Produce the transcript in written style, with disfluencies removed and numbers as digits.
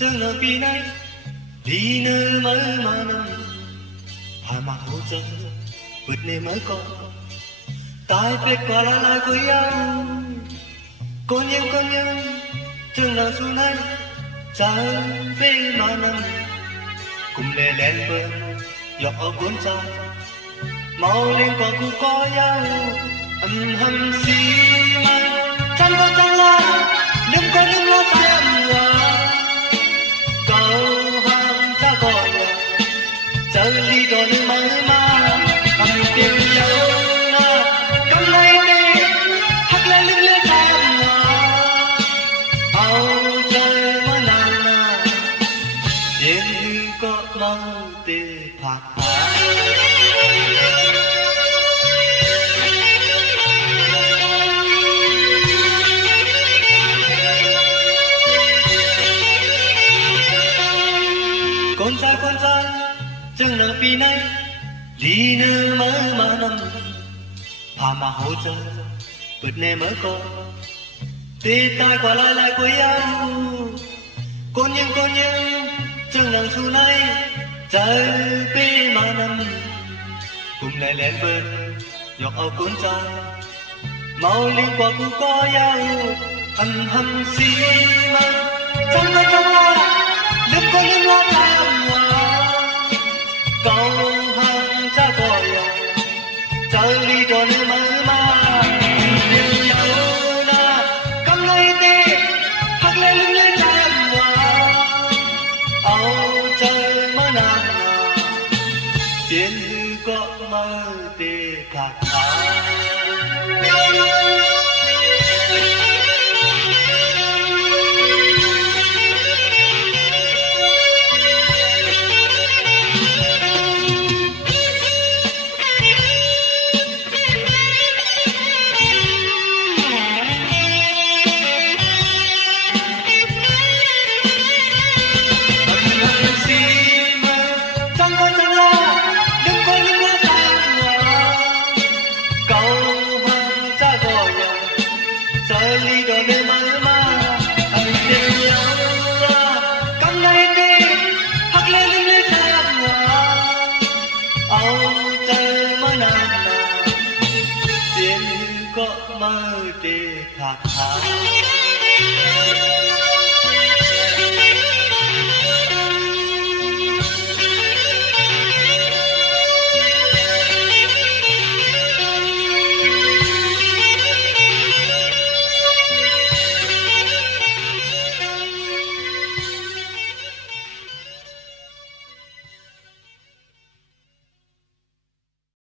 chẳng là vì này đi nơi mới mà nằm hà mà hỗ trợ vượt nơi mới có tai biết qua lại của nhau có nhau chẳng là dù này chẳng biết mà nằm cùng lê lên bờ dọc ở cuốn xa mau lên qua cũng có nhau âm hầm xì mà chẳng lo đừng có xem hòa câu hàng cha gọi chờ đi đón mơ mà âm tiếng nhau na cầm lấy đi hắt lên lưng lên xem hòa áo trời mơ nàng na yên có mơ tê phạt con trai chẳng là vì này đi nơi mới mà nằm phà mà hỗ trợ vượt nơi mới có tê tai qua lại của nhau con nhưng chẳng là dù này trời bê mà nằm cùng lại lên bờ dọc ao cuốn trai mau liên qua cũng có nhau hầm xì mà chẳng lo đừng có những lo tham hòa câu hàng cha gọi chờ đi cho nơi mới mà điều nhau na cầm lấy tê hắt lên lưng lên tham hòa áo trời mơ nàng tiền có mơ tê khạc mơ tê khạc